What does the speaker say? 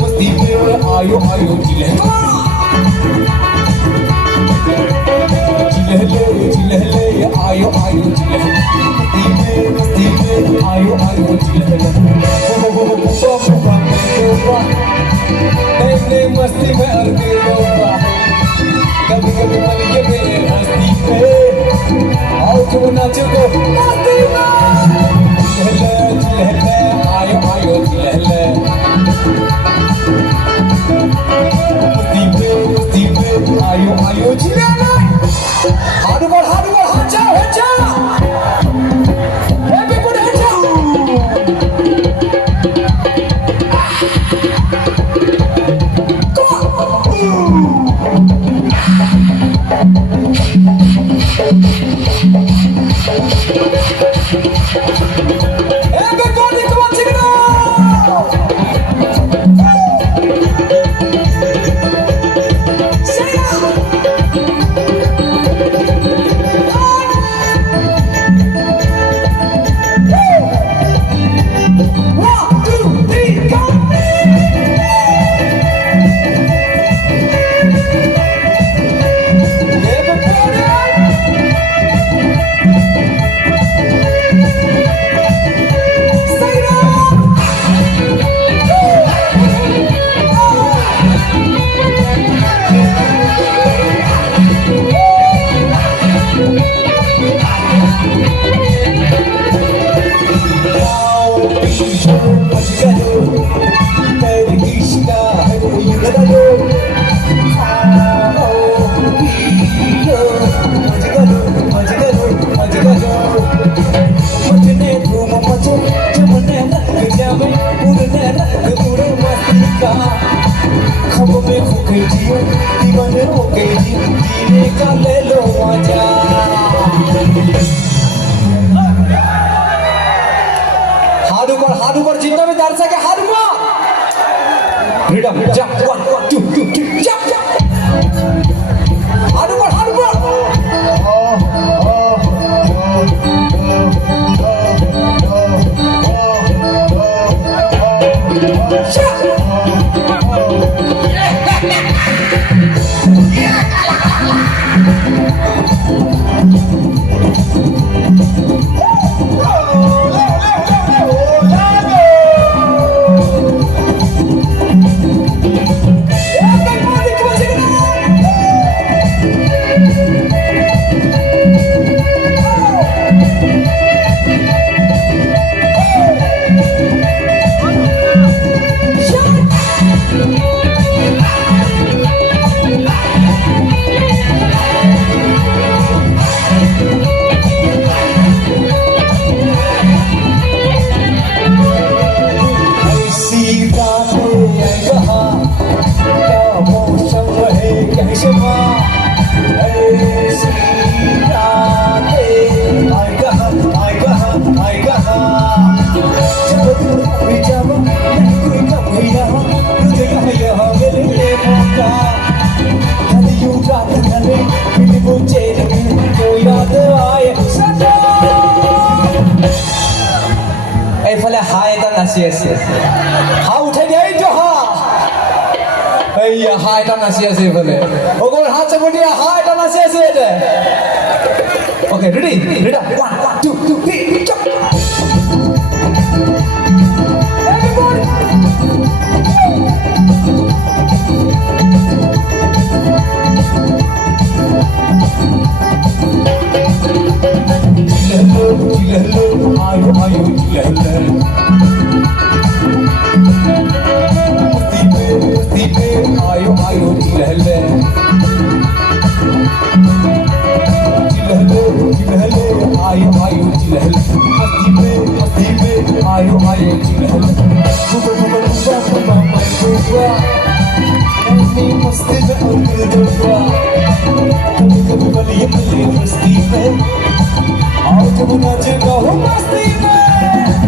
मस्ती पे आयो आयो चिल्हले आयो आयो चिल्हले मस्ती पे आयो आयो चिल्हले नहीं मस्ती में अर्दे लोगा कभी कभी मन के मेरे हस्ती पे आओ तुम नाचो को मस्ती में चिल्हले आयो आयो चिल्हले मस्ती पे आयो आयो चिल्हले हाथ जाओ everybody hands up everybody come on check it out say it हाथ ऊपर जितना भी दर्द सके हाथ ऊपर फ्रीडम जंप 1 2 3 जंप हाथ ऊपर Yes. How take it to her? Hey, hi, Dana, yes, even. Oh, go hard somebody, hi, Dana, yes, it. Okay, ready? Ready? 1, 2, 3, jump. Everybody. Ayo, ayo, आयो आयो चिल्हले आयो आयो चिल्हले मस्ती पे आयो आयो चिल्हले मस्ती में कभी बलिए मस्ती में आओ तुम नाचे गाओ मस्ती में